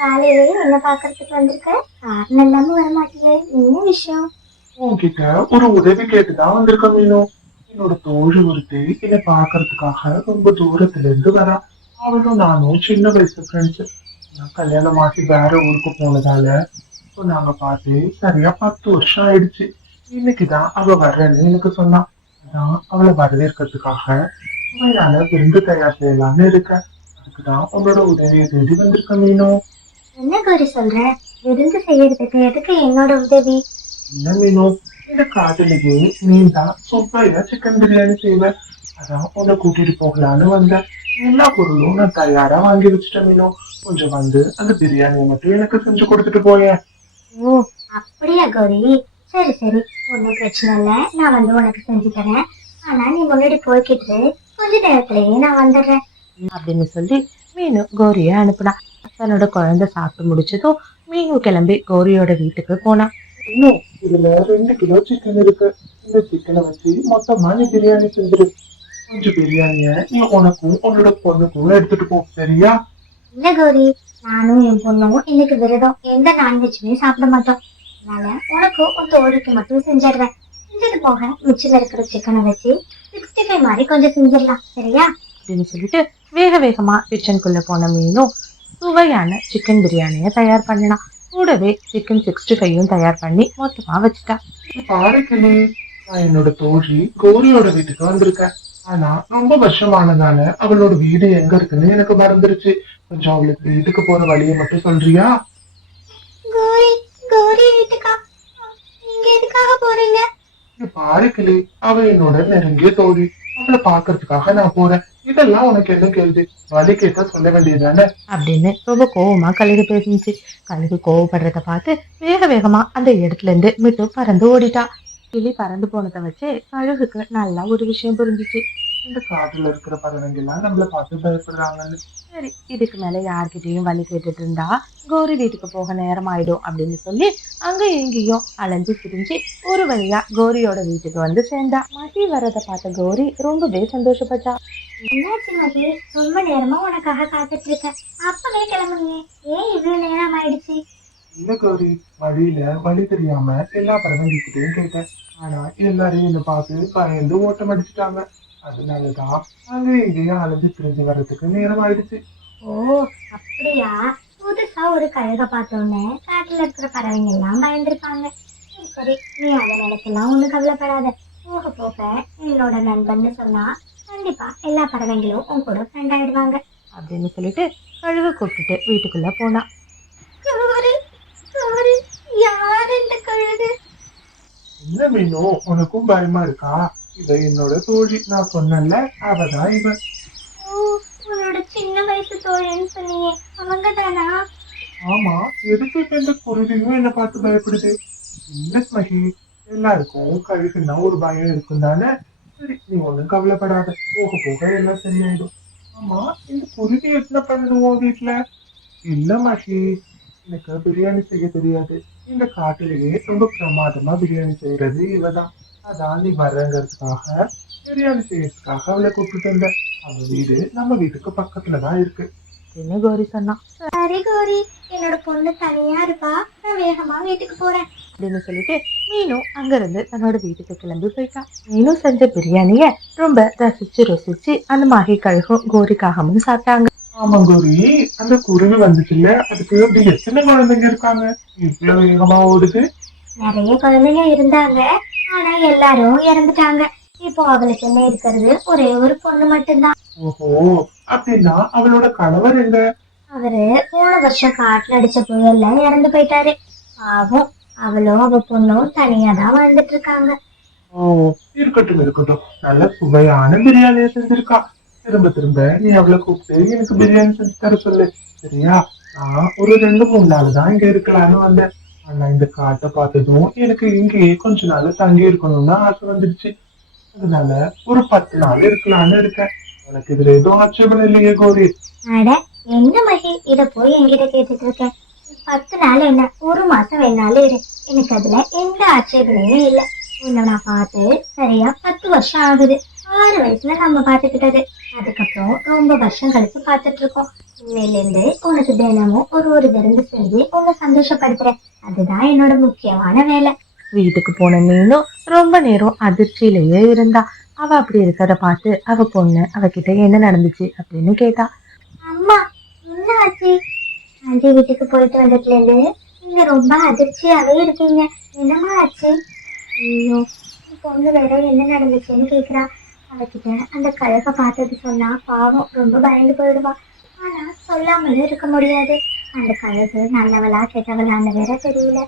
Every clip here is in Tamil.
காலையிலே என்ன பாக்குறதுக்கு வந்திருக்க? காரணம் இல்லாம வர மாட்டேங்க. என்ன விஷயம்? உன்கிட்ட ஒரு உதவி கேட்டுதான் வந்திருக்க மீனு. என்னோட தோழி ஒருத்தி என்னை பாக்குறதுக்காக ரொம்ப தூரத்துல இருந்து வரா. அவளும் நானும் சின்ன வயசு ஃப்ரெண்ட்ஸ். நான் கல்யாணம் ஆகி வேற ஊருக்கு போனதால இப்போ நாங்க பார்த்து சரியா 10 வருஷம் ஆயிடுச்சு. இன்னைக்குதான் அவ வர்றேன்னு எனக்கு சொன்னான். அதான் அவளை வரவேற்கிறதுக்காக சுவையான விருந்து தயார் செய்யலாம்னு இருக்கேன். அதுக்குதான் உன்னோட உதவியை தேடி வந்திருக்க மீனு. என்ன கௌரி சொல்ற? விருந்து செய்யறதுக்கு எதுக்கு என்னோட உதவி? என்ன மீனு, இந்த காதலியே நீ தான் சூப்பரா சிக்கன் பிரியாணி செய்வ. அதான் உன்னை கூட்டிட்டு போகலான்னு வந்தேன். எல்லா பொருளும் நான் தயாரா வாங்கி வச்சுட்டேன் மீனு. கொஞ்சம் வந்து அந்த பிரியாணியை மட்டும் எனக்கு செஞ்சு கொடுத்துட்டு போயேன். ஓ, அப்படியா கௌரி? சரி சரி, ஒன்றும் பிரச்சனை இல்லை. நான் வந்து உனக்கு செஞ்சு தரேன். ஆனா நீ முன்னாடி போய்கிட்டு கொஞ்ச நேரத்திலேயே நான் வந்துடுறேன் அப்படின்னு சொல்லி மீனு கௌரிய அனுப்புனா. தன்னோட குழந்தை சாப்பிட்டு முடிச்சதும் மீனு கிளம்பி கௌரியோட வீட்டுக்கு போனா. இன்னும் இதுல 2 கிலோ சிக்கன் இருக்கு. இந்த சிக்கனை வச்சு மொத்தமா நீ பிரியாணி செஞ்சிரு. கொஞ்சம் பிரியாணிய நீ உனக்கும் உன்னோட பொண்ணுக்கும் எடுத்துட்டு போ, சரியா? இல்ல கௌரி, நானும் என் பொண்ணும் இன்னைக்கு விரதம். எந்த நான்வெஜ்ஜுமே சாப்பிட மாட்டோம். அதனால உனக்கு உன் தோழிக்கு மட்டும் செஞ்சிடுறேன். செஞ்சது போக மிச்சம் இருக்கிற சிக்கனை வச்சு 65 மாதிரி கொஞ்சம் செஞ்சிடலாம், சரியா? அப்படின்னு சொல்லிட்டு வேக வேகமா கிச்சனுக்குள்ள போன மீனும் சுவையான சிக்கன் பிரியாணியை தயார் பண்ணினா. கூடவே சிக்கன் 65யும் தயார் பண்ணி மொத்தமா வச்சுட்டா. பாரு கிளி, நான் என்னோட தோழி கௌரியோட வீட்டுக்கு வந்திருக்கேன். ஆனா ரொம்ப வருஷமானதால அவளோட வீடு எங்க இருக்குன்னு எனக்கு மறந்துருச்சு. கொஞ்சம் அவளுக்கு வீட்டுக்கு போற வழியை மட்டும் சொல்றியா? கௌரி, கௌரி வீட்டுக்கா? நீங்க எதுக்காக போறீங்க? இங்க பாரு கிளி, அவ என்னோட நெருங்கிய தோழி. அவளை பாக்குறதுக்காக நான் போறேன். இதெல்லாம் உனக்கு என்ன கேள்வி? வழி கேட்டா சொல்ல வேண்டியதுதானே? அப்படின்னு ரொம்ப கோவமா கழுகு பேசிச்சு. கழுகு கோவப்படுறத பார்த்து வேக வேகமா அந்த இடத்துல இருந்து மிட்டு பறந்து ஓடிட்டா. கிளி பறந்து போனதை வச்சு கழுகுக்கு நல்லா ஒரு விஷயம் புரிஞ்சுச்சு. இந்த காட்டுல இருக்கிற பறவைங்க எல்லாம் நம்மள பார்த்து பயப்படுறாங்கன்னு. சரி, இதுக்கு மேல யார்கிட்டயும் வழி கேட்டுட்டு இருந்தா கௌரி வீட்டுக்கு போக நேரம் ஆயிடும் அப்படின்னு சொல்லி அங்க எங்கேயும் அலைஞ்சு திரிஞ்சு ஒரு வழியா கௌரியோட வீட்டுக்கு வந்து சேர்ந்தா. மதி வரத பார்த்த கௌரி ரொம்பவே சந்தோஷப்பட்டா. என்னாச்சு மதி? ரொம்ப நேரமா உனக்காக காத்துட்டு இருக்கேன். அப்பவே கிளம்புங்க. ஏன் இவ்வளவு நேரம் ஆயிடுச்சு? இல்ல கௌரி, வழியில வழி தெரியாம எல்லா பறவைங்கிட்டையும் கேட்டேன். ஆனா எல்லாரையும் என்ன பார்த்து பயந்து ஓட்டம் அடிச்சுட்டாங்க. அதனாலதான் அங்க எங்கேயும் அலைஞ்சு திரிஞ்சு வர்றதுக்கு நேரம் ஆயிடுச்சு. ஓ, அப்படியா? புதுசா ஒரு கழுக பார்த்தோன்னே காட்டுல இருக்கிற பறவைங்க எல்லாம் பயந்துருப்பாங்க. சரி சரி, நீ அதை நினைக்கலாம் ஒண்ணும் கவலைப்படாத. போக போக என்னோட நண்பன்னு சொன்னா கண்டிப்பா எல்லா பறவைங்களும் உன் கூட ஃப்ரெண்ட் ஆயிடுவாங்க. அப்படின்னு சொல்லிட்டு கழுகு கூப்பிட்டுட்டு வீட்டுக்குள்ள போனா. கௌரி, கௌரி, யார் இந்த கழுகு? என்ன மீனோ, உனக்கும் பயமா இருக்கா? இவ என்னோட தோழி, நான் சொன்னேன்ல, அவதான் இவ. ஓ, உன்னோட சின்ன வயசு தோழன்னு சொன்னீங்க, அவங்க தானா? ஆமா, எதுக்கு இப்ப இந்த குருவியும் என்ன பார்த்து பயப்படுது? இல்ல மகி, எல்லாருக்கும் கழுகுன்னா ஒரு பயம் இருக்கும் தானே. சரி, நீ ஒண்ணும் கவலைப்படாத. போக போக எல்லாம் சரியாயிடும். ஆமா, இந்த குருவி என்ன பண்ணுவோம் வீட்டுல? இல்ல மகி, எனக்கு பிரியாணி செய்ய தெரியாது. இந்த காட்டிலேயே ரொம்ப பிரமாதமா பிரியாணி செய்யறது இவதான். அதான் நீ வர்றங்கிறதுக்காக பிரியாணி செய்யறதுக்காக அவளை கூப்பிட்டு வந்த. அவ வீடு நம்ம வீட்டுக்கு பக்கத்துலதான் இருக்கு. அப்படின்னு கௌரி சொன்னா. சரி கௌரி, என்னோட பொண்ணு தனியா இருப்பா. நான் வேகமா வீட்டுக்கு போறேன் அப்படின்னு சொல்லிட்டு மீனும் அங்கிருந்து தன்னோட வீட்டுக்கு கிளம்பி போயிட்டா. மீனும் செஞ்ச பிரியாணிய ரொம்ப ரசிச்சு ருசிச்சு அந்த மாகி கழுகும் கௌரிக்காகவும் சாப்பிட்டாங்க. ஆமா கௌரி, அந்த குருவி வந்துச்சுல்ல, அதுக்கு அப்படி எத்தனை குழந்தைங்க இருக்காங்க? இவ்வளவு வேகமா ஓடுது? நிறைய குழந்தைங்க இருந்தாங்க. ஆனா எல்லாரும் இறந்துட்டாங்க. இப்போ அவளுக்கு என்ன இருக்கிறது? ஒரே ஒரு பொண்ணு மட்டும்தான். ஓஹோ, அப்படின்னா அவளோட கணவர் எங்க? அவரு போன வருஷம் காட்டுல அடிச்ச புயல்ல இறந்து போயிட்டாரு. பாவம், அவளும் அவ பொண்ணும் தனியா தான் வாழ்ந்துட்டு இருக்காங்க. ஓ, இருக்கட்டும் இருக்கட்டும். நல்ல சுவையான பிரியாணியை செஞ்சிருக்கா. திரும்ப திரும்ப நீ அவளை கூப்பிட்டு எனக்கு பிரியாணி செஞ்சு தர சொல்லு, சரியா? நான் ஒரு 2 3 நாள் தான் இங்க இருக்கலாம்னு வந்தேன். ஆனா இந்த காட்டை பார்த்ததும் எனக்கு இங்கேயே கொஞ்ச நாள் தங்கி இருக்கணும்னு ஆசை வந்துடுச்சு. அதனால ஒரு 10 நாள் இருக்கலாம்னு இருக்கேன். உனக்கு இதுல எதுவும் ஆட்சேபம் இல்லையே கௌரி? அட, என்ன மகி இத போய் என்கிட்ட கேட்டுட்டு இருக்க? 10 நாள் என்ன, ஒரு மாசம் வேணாலும் இரு. எனக்கு அதுல எந்த ஆட்சேபனையும் இல்ல. உன்னை நான் பார்த்து சரியா 10 வருஷம் ஆகுது. 6 வயசுல நம்ம பாத்துக்கிட்டது. அதுக்கப்புறம் ரொம்ப வருஷம் கழிச்சு பாத்துட்டு இருக்கோம். இன்னையில இருந்து உனக்கு தினமும் ஒரு விருந்து செஞ்சு உன்னை சந்தோஷப்படுத்துறேன். அதுதான் என்னோட முக்கியமான வேலை. வீட்டுக்கு போன மீனும் ரொம்ப நேரம் அதிர்ச்சியிலேயே இருந்தா. அவ அப்படி இருக்கிறத பார்த்து அவ பொண்ணு அவகிட்ட என்ன நடந்துச்சு அப்படின்னு கேட்டா. அம்மா, என்ன ஆச்சு? ஆண்டி வீட்டுக்கு போயிட்டு வந்ததுல இருந்து நீங்க ரொம்ப அதிர்ச்சியாவே இருக்கீங்க. என்னம்மா ஆச்சு? ஐயோ, என் பொண்ணு வேற என்ன நடந்துச்சுன்னு கேக்குறா. அவகிட்ட அந்த கழக பார்த்தது சொன்னா பாவம் ரொம்ப பயந்து போயிடுவா. ஆனா சொல்லாமலும் இருக்க முடியாது. அந்த கழகு நல்லவளா கெட்டவளான்னு வேற தெரியல.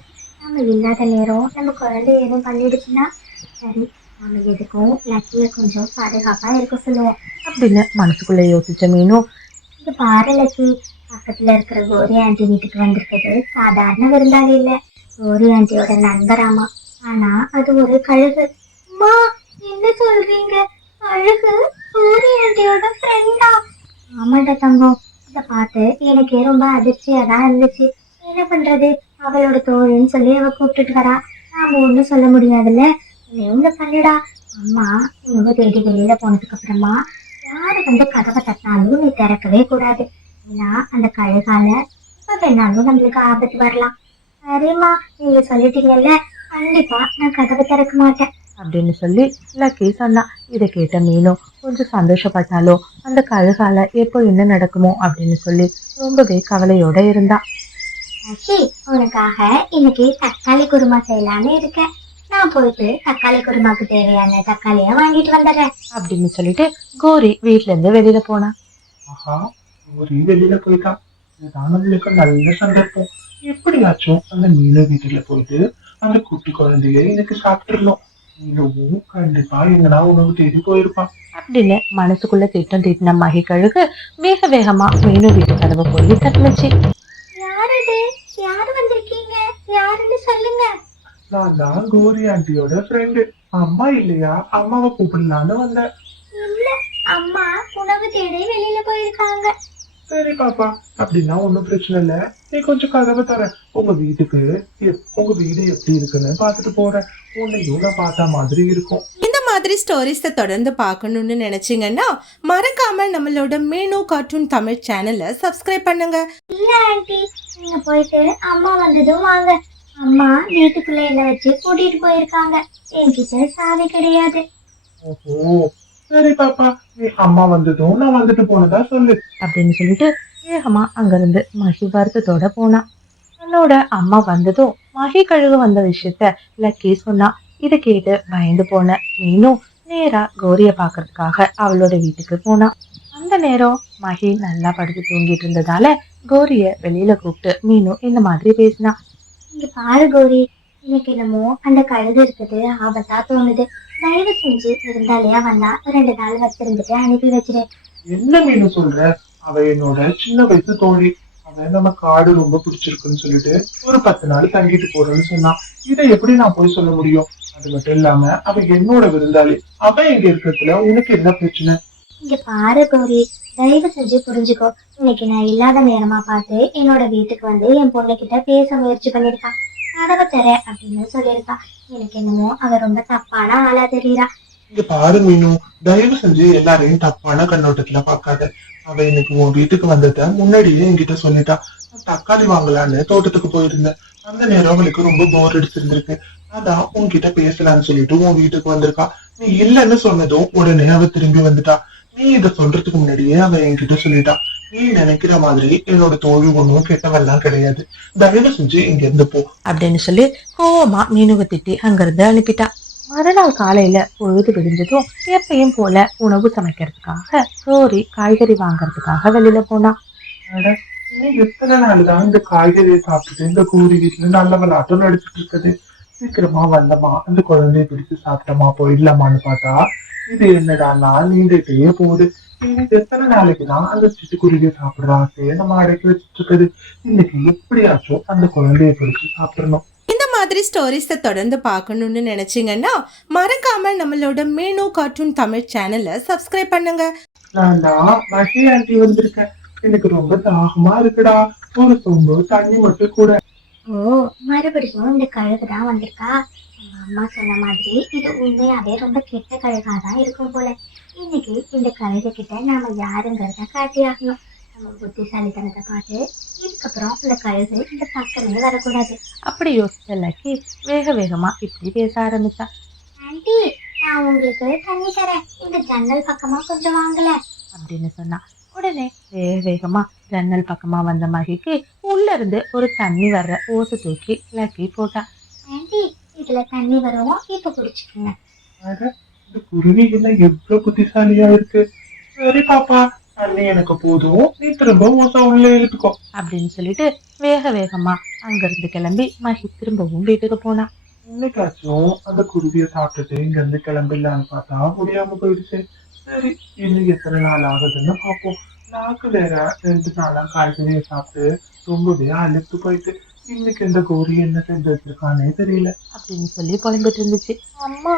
நம்ம இல்லாத நேரம் நம்ம குழந்தை எதுவும் பண்ணிடுச்சுன்னா சரி, நம்ம எதுக்கும் லக்கிய கொஞ்சம் பாதுகாப்பா இருக்க சொல்லுவோம். அப்படின்னு மனசுக்குள்ள யோசிச்ச மீனும், இது பாரு லக்கி, பக்கத்துல இருக்கிற கோரி ஆண்டி வீட்டுக்கு வந்திருக்கிறது சாதாரண விருந்தாளி இல்ல, கோரி ஆண்டியோட நண்பராமா. ஆனா அது ஒரு கழுகு. அம்மா, என்ன சொல்றீங்க? கழுகு கோரி ஆண்டியோட ஃப்ரெண்டா? ஆமாண்டா தங்கம். இத பார்த்து எனக்கே ரொம்ப அதிர்ச்சியா தான் இருந்துச்சு. என்ன பண்றது, அவளோட தோழின்னு சொல்லி அவ கூப்பிட்டுட்டு வரா. நாம ஒண்ணும் சொல்ல முடியாதுல்ல. நீ ஒண்ணு பண்ணுடா. அம்மா உணவு தேடி வெளியில போனதுக்கு அப்புறமா யாரு வந்து கதவை தட்டினாலும் நீ திறக்கவே கூடாது. ஏன்னா அந்த கழுகால எப்ப வேணாலும் நம்மளுக்கு ஆபத்து வரலாம். சரிம்மா, நீங்க சொல்லிட்டீங்கல்ல, கண்டிப்பா நான் கதவை திறக்க மாட்டேன். அப்படின்னு சொல்லி லக்கி சொன்னா. இதை கேட்ட மீனும் கொஞ்சம் சந்தோஷப்பட்டாலும் அந்த கழுகால எப்போ என்ன நடக்குமோ அப்படின்னு சொல்லி ரொம்பவே கவலையோட இருந்தா. ஆச்சி, உனக்காக இன்னைக்கு தக்காளி குருமா செய்யலான்னு இருக்கேன். நான் போயிட்டு தக்காளி குருமாக்கு தேவையான தக்காளிய வாங்கிட்டு வந்துடுறேன். அப்படின்னு சொல்லிட்டு கோரி வீட்ல இருந்து வெளியில போனா. ஆஹா, ஒரு வெளியில போயிட்டான். இதுதான் நம்மளுக்கு நல்ல சந்தர்ப்பம். எப்படியாச்சும் அந்த மீனு வீட்டுல போயிட்டு அந்த குட்டி குழந்தைய எனக்கு சாப்பிட்டுறணும். மீனவும் கண்டிப்பா எங்கன்னா உணவு தேடி போயிருப்பான். அப்படின்னு மனசுக்குள்ள திட்டம் தீட்டின மகி கழுகு வேக வேகமா மீனு வீட்டு கதவை போய் தட்டுனுச்சு. யார் இது? யாரு வந்திருக்கீங்க? யாருன்னு சொல்லுங்க. நான் தான் கோரி ஆண்டியோட ஃப்ரெண்டு. அம்மா இல்லையா, அம்மாவை கூப்பிடலான்னு வந்தேன். இல்ல, அம்மா உணவு தேடி வெளியில போயிருக்காங்க. சரி பாப்பா, அப்படின்னா ஒண்ணும் பிரச்சனை இல்ல. நீ கொஞ்சம் கதவை தர. உங்க வீட்டுக்கு உங்க வீடு எப்படி இருக்குன்னு பாத்துட்டு போறேன். உன்னையும் நான் பார்த்த மாதிரி இருக்கும். இந்த மாதிரி ஸ்டோரிஸை தொடர்ந்து பார்க்கணும்னு நினைச்சீங்கன்னா மறக்காம நம்மளோட மீனு கார்ட்டூன் தமிழ் சேனலை சப்ஸ்கிரைப் பண்ணுங்க. இல்ல ஆண்டி, நீங்க போயிட்டு அம்மா வந்ததும் வாங்க. அம்மா வீட்டுக்குள்ள என்ன வச்சு கூட்டிட்டு போயிருக்காங்க. என்கிட்ட சாவி கிடையாது. ஓஹோ, சரி பாப்பா, நீ அம்மா வந்ததும் நான் வந்துட்டு போனதா சொல்லு. அப்படின்னு சொல்லிட்டு வேகமா அங்கிருந்து மகி வருத்தத்தோட போனா. தன்னோட அம்மா வந்ததும் மகி கழுகு வந்த விஷயத்த லக்கி சொன்னா. இதை கேட்டு பயந்து போன மீனும் நேரா கோரிய பாக்குறதுக்காக அவளோட வீட்டுக்கு போனா. அந்த நேரம் மகி நல்லா படுத்து தூங்கிட்டு இருந்ததால கோரிய வெளியில கூப்பிட்டு மீனும் இந்த மாதிரி பேசினா. இங்க பாரு கோரி, இன்னைக்கு என்னமோ அந்த கழுகு இருக்குது ஆபத்தா தோணுது. தயவு செஞ்சு விருந்தாளியா வந்தா 2 நாள் வச்சிருந்துட்டு அனுப்பி வச்சிரு. என்ன மீனு சொல்ற? அவ என்னோட சின்ன வயசு தோழி. அவன் நம்ம காடு ரொம்ப பிடிச்சிருக்குன்னு சொல்லிட்டு ஒரு 10 நாள் தங்கிட்டு போறேன்னு சொன்னான். இதை எப்படி நான் போய் சொல்ல முடியும்? அது மட்டும் இல்லாம அவ என்னோட விருந்தாளி. அவன் எங்க இருக்கிறதுல உனக்கு என்ன பிரச்சனை? இங்க பாரு கோரி, தயவு செஞ்சு புரிஞ்சுக்கோ. இன்னைக்கு நான் இல்லாத நேரமா பார்த்து என்னோட வீட்டுக்கு வந்து என் பொண்ணுகிட்ட பேச முயற்சி பண்ணிருக்கான். கதவை தர அப்படின்னு சொல்லியிருக்கா. எனக்கு என்னமோ அவ ரொம்ப தப்பான ஆளா தெரியுறா. இங்க பாரு மீனு, தயவு செஞ்சு எல்லாரையும் தப்பான கண்ணோட்டத்துல பார்க்காத. அவ இன்னைக்கு உன் வீட்டுக்கு வந்தத முன்னாடியே என்கிட்ட சொல்லிட்டா. நான் தக்காளி வாங்கலான்னு தோட்டத்துக்கு போயிருந்தேன். அந்த நேரம் அவளுக்கு ரொம்ப போர் அடிச்சிருந்திருக்கு. அதான் உன்கிட்ட பேசலான்னு சொல்லிட்டு உன் வீட்டுக்கு வந்திருக்கா. நீ இல்லைன்னு சொன்னதும் உடனே அவ திரும்பி வந்துட்டா. நீ இத சொல்றதுக்கு முன்னாடியே அவ என்கிட்ட சொல்லிட்டா. நீ நினைக்கிற மாதிரி என்னோட தோழி ஒண்ணும் கெட்டவெல்லாம் கிடையாது. தயவு செஞ்சு இங்க இருந்து போ அப்படின்னு சொல்லி கோவமா மீனுவை திட்டி அங்கிருந்து அனுப்பிட்டா. மறுநாள் காலையில பொழுது விடிஞ்சதும் எப்பயும் போல உணவு சமைக்கிறதுக்காக கோரி காய்கறி வாங்கறதுக்காக வெளியில போனா. அட, இன்னும் எத்தனை நாள் தான் இந்த காய்கறியை சாப்பிட்டுட்டு இந்த கூறி வீட்டுல நல்ல விளையாட்டம் நடிச்சிட்டு இருக்குது. சீக்கிரமா வந்தமா அந்த குழந்தைய பிடிச்சு சாப்பிட்டமா போயிடலாமான்னு பார்த்தா இது என்னடான்னா நீண்டுட்டே போகுது. இன்னும் எத்தனை நாளைக்கு தான் அந்த சிட்டுக்குருவியை சாப்பிடுற ஆசையை நம்ம அடக்கி வச்சுட்டு இருக்குது. இன்னைக்கு எப்படியாச்சும் அந்த குழந்தைய பிடிச்சு சாப்பிடணும். இந்த மாதிரி ஸ்டோரிஸை தொடர்ந்து பார்க்கணும்னு நினைச்சீங்கன்னா மறக்காம நம்மளோட மீனு கார்ட்டூன் தமிழ் சேனலை சப்ஸ்கிரைப் பண்ணுங்க. நான் தான் மகி ஆண்டி வந்திருக்கேன். எனக்கு ரொம்ப தாகமா இருக்குடா. ஒரு சொம்பு தண்ணி மட்டும் கூட. ஓ, மறுபடியும் இந்த கழுகு தான் வந்திருக்கா. அம்மா, அம்மா சொன்ன மாதிரி இது உண்மையாவே ரொம்ப கெட்ட கழுகாதான் இருக்கும் போல. இன்னைக்கு இந்த கழுகு கிட்ட நாம யாருங்கிறத காட்டியாகணும். நம்ம புத்திசாலித்தனத்தை பார்த்து இதுக்கப்புறம் இந்த கழுகு இந்த பக்கமே வரக்கூடாது. அப்படி யோசிச்ச லக்கி வேக வேகமா இப்படி பேச ஆரம்பிச்சா. ஆண்டி, நான் உங்களுக்கு தண்ணி தரேன், இந்த ஜன்னல் பக்கமா கொஞ்சம் வாங்கல அப்படின்னு சொன்னா. உடனே வேக வேகமா ஜன்னல் பக்கமா வந்த மகிக்கு உள்ள இருந்து ஒரு தண்ணி வர்ற ஓசை தூக்கி லக்கி போட்டா. ஆண்டி, இதுல தண்ணி வரும், இப்ப குடிச்சுக்கோங்க. அட, இந்த குருவி என்ன எவ்வளவு புத்திசாலியா இருக்கு. சரி பாப்பா, தண்ணி எனக்கு போதும், நீ திரும்ப ஓசை உள்ள இழுத்துக்கோ அப்படின்னு சொல்லிட்டு வேக வேகமா அங்கிருந்து கிளம்பி மகி திரும்பவும் வீட்டுக்கு போனா. இன்னைக்காச்சும் அந்த குருவியை சாப்பிட்டுட்டு இங்க இருந்து கிளம்பிடலான்னு பார்த்தா முடியாம போயிடுச்சு. சரி, இன்னும் எத்தனை நாள் ஆகுதுன்னு பார்ப்போம். நாக்கு வேற 2 நாளா காய்கறியை சாப்பிட்டு ரொம்பவே அழுத்து போயிட்டு இன்னைக்கு இந்த கோரி என்ன செஞ்சு வச்சிருக்கானே தெரியல அப்படின்னு சொல்லி புலம்பிட்டு இருந்துச்சு. அம்மா,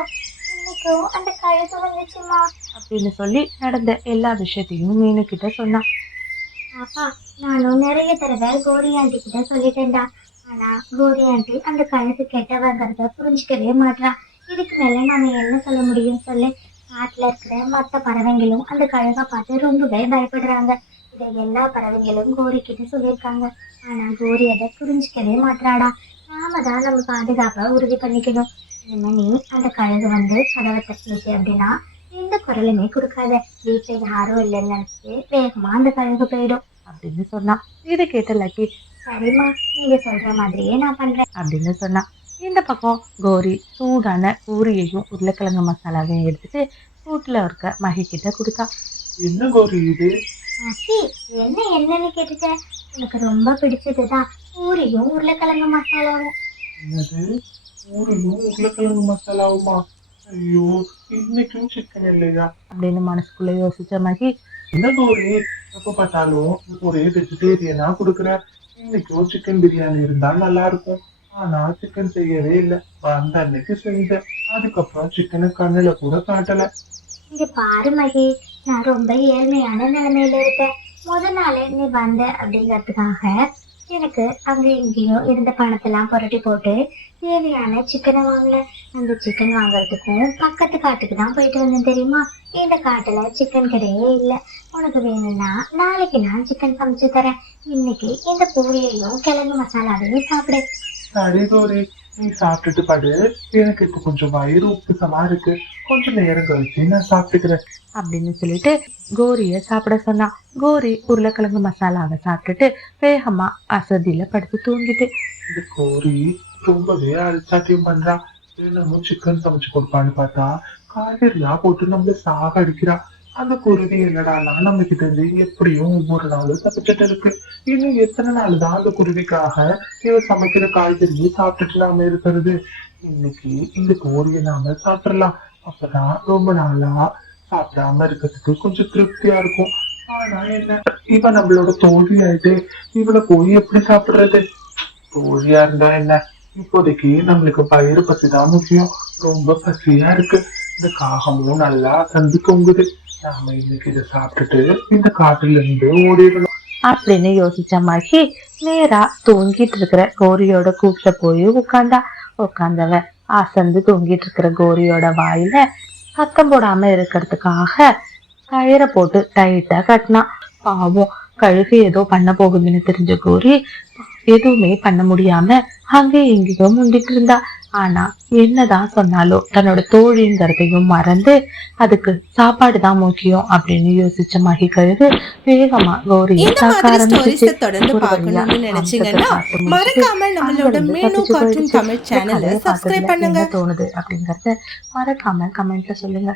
இன்னைக்கும் அந்த கழுகு வந்துச்சுமா. அப்படின்னு சொல்லி நடந்த எல்லா விஷயத்தையும் மீனு கிட்ட சொன்னா. அப்பா, நானும் நிறைய தடவை கோரி ஆண்டி கிட்ட சொல்லிட்டேன்டா. ஆனா கோரி ஆண்டி அந்த கழுகு கெட்டவங்கிறத புரிஞ்சுக்கவே மாட்டா. இதுக்கு மேல நாம என்ன சொல்ல முடியும் சொல்லு? காட்டுல இருக்கிற மற்ற பறவைங்களும் அந்த கழுகை பார்த்து ரொம்பவே பயப்படுறாங்க. இதை எல்லா பறவைங்களும் கோரி கிட்ட சொல்லியிருக்காங்க. ஆனா கோரி அதை புரிஞ்சுக்கவே மாட்டாடா. நாம தான் நம்ம பாதுகாப்பை உறுதி பண்ணிக்கணும். இனிமே நீ அந்த கழுகு வந்து கதவை தட்டுச்சு அப்படின்னா எந்த குரலுமே கொடுக்காத. வீட்டுல யாரும் இல்லைன்னு நினைச்சு வேகமா அந்த கழுகு போயிடும் அப்படின்னு சொன்னா. இதை கேட்ட லக்கி சரிம்மா, நீங்க சொல்ற மாதிரியே நான் பண்றேன் அப்படின்னு சொன்னா. இந்த பக்கம் கோரி சூடான பூரியையும் உருளைக்கிழங்கு மசாலாவையும் எடுத்துட்டு வீட்டுல இருக்க மகி கிட்ட கொடுத்தா. என்ன கோரி இது? மச்சி, என்ன என்னன்னு கேட்டுட்ட? எனக்கு ரொம்ப பிடிச்சதுதான் பூரியும் உருளைக்கிழங்கு மசாலாவும். என்னது, பூரியும் உருளைக்கிழங்கு மசாலாவுமா? ஐயோ, இன்னைக்கும் சிக்கன் இல்லையா? அப்படின்னு மனசுக்குள்ள யோசிச்ச மகி, என்ன கோரி, எப்ப பார்த்தாலும் ஒரே வெஜிடேரியனா கொடுக்குற. இன்னைக்கும் சிக்கன் பிரியாணி இருந்தா நல்லா இருக்கும். ஆனா சிக்கன் செய்யவே இல்லை. வந்த அன்னைக்கு செஞ்சேன், அதுக்கப்புறம் சிக்கனை கண்ணுல கூட காட்டல. இங்க பாரு மகி, நான் ரொம்ப ஏழ்மையான நிலைமையில இருக்கேன். நாளே நீ வந்த அப்படிங்கிறதுக்காக எனக்கு அங்க இங்கேயோ இருந்த பணத்தெல்லாம் புரட்டி போட்டு தேவையான சிக்கனை வாங்கல. அந்த சிக்கன் வாங்குறதுக்கும் பக்கத்து காட்டுக்கு தான் போயிட்டு வந்தேன் தெரியுமா? இந்த காட்டுல சிக்கன் கடையே இல்லை. உனக்கு வேணும்னா நாளைக்கு நான் சிக்கன் சமைச்சு தரேன். இன்னைக்கு இந்த பூரியையும் கிழங்கு மசாலாவையும் சாப்பிடு. சரி கோரி, நீ சாப்பிட்டுட்டு படு. எனக்கு இப்ப கொஞ்சம் வயிறு உப்புசமா இருக்கு, கொஞ்சம் நேரம் கழிச்சு நான் சாப்பிட்டுக்கிறேன் அப்படின்னு சொல்லிட்டு கோரிய சாப்பிட சொன்னா. கோரி உருளைக்கிழங்கு மசாலாவை சாப்பிட்டுட்டு வேகமா அசதியில படுத்து தூங்கிட்டு. இந்த கோரி ரொம்பவே அழிச்சாட்டியம் பண்றா. என்னமோ சிக்கன் சமைச்சு கொடுப்பான்னு பார்த்தா காய்கறியா போட்டு நம்மள சாக அடிக்கிறா. அந்த குருவி என்னடானா நம்ம கிட்ட இருந்து எப்படியும் ஒவ்வொரு நாளும் தப்பிச்சுட்டு இருக்கு. இன்னும் எத்தனை நாள் தான் அந்த குருவிக்காக இவ சமைக்கிற காய்கறியை சாப்பிட்டுட்டு நாம இருக்கிறது? இன்னைக்கு இந்த கோரியை நாம சாப்பிடலாம். அப்பதான் ரொம்ப நாளா சாப்பிடாம இருக்கிறதுக்கு கொஞ்சம் திருப்தியா இருக்கும். ஆனா என்ன, இவ நம்மளோட தோழி ஆயிட்டு இவளை போய் எப்படி சாப்பிடுறது? தோழியா இருந்தா என்ன, இப்போதைக்கு நம்மளுக்கு பயிறு பசிதான் முக்கியம். ரொம்ப பசியா இருக்கு. இந்த காகமும் நல்லா சந்து தொங்குது. நாம இன்னைக்கு இதை சாப்பிட்டுட்டு இந்த காட்டுல இருந்து ஓடிடணும் அப்படின்னு யோசிச்ச மகி நேரா தூங்கிட்டு இருக்கிற கோரியோட கூப்பிட்ட போய் உட்காந்தவ அசந்து தூங்கிட்டு இருக்கிற கோரியோட வாயில சத்தம் போடாம இருக்கிறதுக்காக கயிறை போட்டு டைட்டா கட்டினான். பாவம், கழுகு ஏதோ பண்ண போகுதுன்னு தெரிஞ்ச கோரி எதுவுமே பண்ண முடியாம அங்கே எங்கேயோ முண்டிட்டு இருந்தா. ஆனா என்னதான் சொன்னாலும் தன்னோட தோழிங்கிறதையும் மறந்து அதுக்கு சாப்பாடு தான் முக்கியம் அப்படின்னு யோசிச்ச மகி கழுகு வேகமா கோரியை இந்த தாக்க மாதிரி ஆரம்பிச்சிச்சு. ஸ்டோரிஸை தொடர்ந்து பார்க்கணும்னு நினைச்சீங்கன்னா மறக்காம நம்மளோட மேனு கார்ட்டூன் தமிழ் சேனலை சப்ஸ்கிரைப் பண்ணுங்க. தோணுது அப்படிங்கறத மறக்காம கமெண்ட்ல சொல்லுங்க.